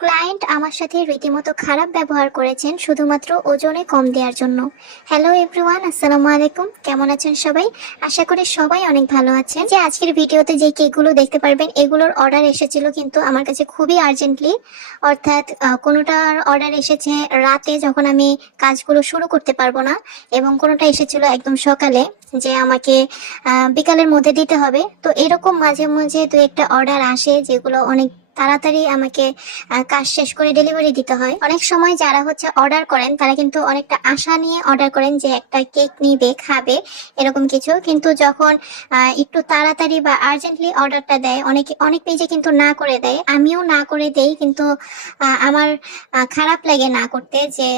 Client আমার সাথে রীতিমতো খারাপ ব্যবহার করেছেন শুধুমাত্র ওজনে কম দেওয়ার জন্য। হ্যালো এভরিওয়ান, আসসালামু আলাইকুম। কেমন আছেন সবাই? আশা করি সবাই অনেক ভালো আছেন। যে আজকের ভিডিওতে যে কেকগুলো দেখতে পারবেন এগুলোর অর্ডার এসেছিল কিন্তু আমার কাছে খুবই আর্জেন্টলি, অর্থাৎ কোনোটার অর্ডার এসেছে রাতে যখন আমি কাজগুলো শুরু করতে পারবো না, এবং কোনোটা এসেছিল একদম সকালে যে আমাকে বিকালের মধ্যে দিতে হবে। তো এরকম মাঝে মাঝে দু একটা অর্ডার আসে যেগুলো অনেক তাড়াতাড়ি আমাকে কাজ শেষ করে ডেলিভারি দিতে হয়। অনেক সময় যারা অর্ডার করেন তারা কিন্তু অনেকটা আশা নিয়ে অর্ডার করেন যে একটা কেক নিবে, খাবে, এরকম কিছু। কিন্তু যখন একটু তাড়াতাড়ি বা আর্জেন্টলি অর্ডারটা দেয়, অনেক পেজে কিন্তু না করে দেয়, আমিও না করে দেই। কিন্তু আমার খারাপ লাগে না করতে, যে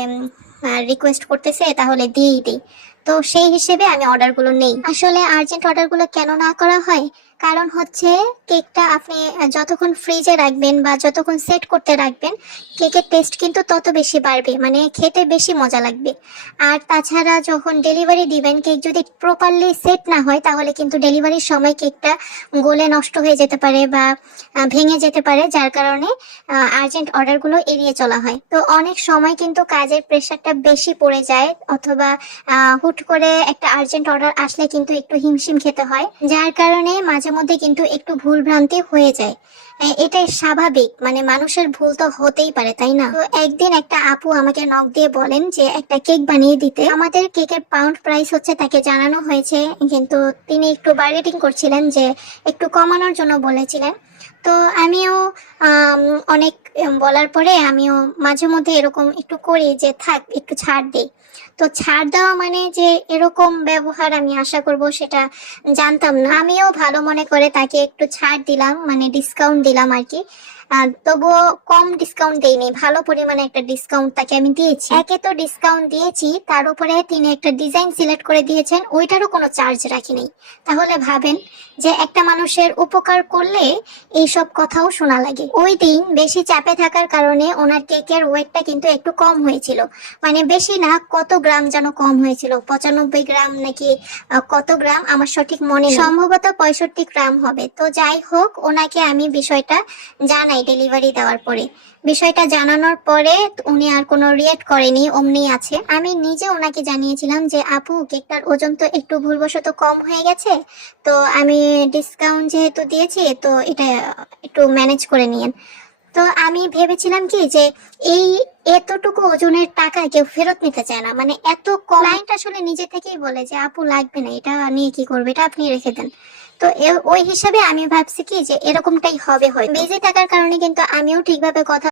রিকোয়েস্ট করতেছে তাহলে দিয়েই দিই। তো সেই হিসেবে আমি অর্ডারগুলো নেই। আসলে আর্জেন্ট অর্ডারগুলো কেন না করা হয়, কারণ কেকটা আপনি যতক্ষণ ফ্রিজে রাখবেন বা যতক্ষণ সেট করতে রাখবেন, কেকের টেস্ট কিন্তু তত বেশি বাড়বে, মানে খেতে বেশি মজা লাগবে। আর তাছাড়া যখন ডেলিভারি দিবেন, কেক যদি প্রপারলি সেট না হয় তাহলে কিন্তু ডেলিভারির সময় কেকটা গলে নষ্ট হয়ে যেতে পারে বা ভেঙে যেতে পারে, যার কারণে আর্জেন্ট অর্ডারগুলো এড়িয়ে চলা হয়। তো অনেক সময় কিন্তু কাজের প্রেশারটা বেশি পড়ে যায়, অথবা হুট করে একটা আর্জেন্ট অর্ডার আসলে কিন্তু একটু হিমশিম খেতে হয়, যার কারণে মাঝে মধ্যে কিন্তু একটু ভুল ভ্রান্তি হয়ে যায়। এটাই স্বাভাবিক, মানে মানুষের ভুল তো হতেই পারে, তাই না? তো একদিন একটা আপু আমাকে নক দিয়ে বলেন যে একটা কেক বানিয়ে দিতে। আমাদের কেকের পাউন্ড প্রাইস তাকে জানানো হয়েছে, কিন্তু তিনি একটু বার্গেটিং করছিলেন, যে একটু কমানোর জন্য বলেছিলেন। তো আমিও অনেক বলার পরে আমিও মাঝে মধ্যে এরকম একটু করি যে থাক একটু ছাড় দেই। তো ছাড় দেওয়া মানে যে এরকম ব্যবহার আমি আশা করব সেটা জানতাম না। আমিও ভালো মনে করে তাকে একটু ছাড় দিলাম, মানে ডিসকাউন্ট দিলাম আর কি। তবুও কম ডিসকাউন্ট দেইনি, ভালো পরিমাণে একটা ডিসকাউন্ট তাকে আমি দিয়েছি। একে তো ডিসকাউন্ট দিয়েছি, তার উপরে তিনি একটা ডিজাইন সিলেক্ট করে দিয়েছেন, ওইটারও কোনো চার্জ রাখিনি। তাহলে ভাবেন যে একটা মানুষের উপকার করলে এইসব কথাও শোনা লাগে। ওই দিন বেশি চাপে থাকার কারণে ওনার কেকের ওয়েটটা কিন্তু একটু কম হয়েছিল, মানে বেশি না, কত গ্রাম যেন কম হয়েছিল, 95 গ্রাম নাকি কত গ্রাম আমার সঠিক মনে নেই, সম্ভবত 65 গ্রাম হবে। তো যাই হোক, ওনাকে আমি বিষয়টা জানাই ডেলিভারি দেওয়ার পরে। বিষয়টা জানানোর পরে উনি আর কোনো রিয়েক্ট করেনি, অমনি আছে। আমি নিজে ওনাকে জানিয়েছিলাম যে আপু, কেকটার ওজন তো একটু ভুলবশত কম হয়ে গেছে, তো আমি ডিসকাউন্ট যেহেতু দিয়েছি তো এটা একটু ম্যানেজ করে নিয়েন। তো আমি ভেবেছিলাম কি যে এই এতটুকু ওজনের টাকা কেউ ফেরত নিতে চায় না, মানে এত কম। ক্লায়েন্ট আসলে নিজে থেকেই বলে যে আপু লাগবে না, এটা নিয়ে কি করবে, এটা আপনি রেখে দেন। তো ওই হিসাবে আমি ভাবছি কি যে এরকমটাই হবে, হয় বিজি থাকার কারণে কিন্তু আমিও ঠিকভাবে কথা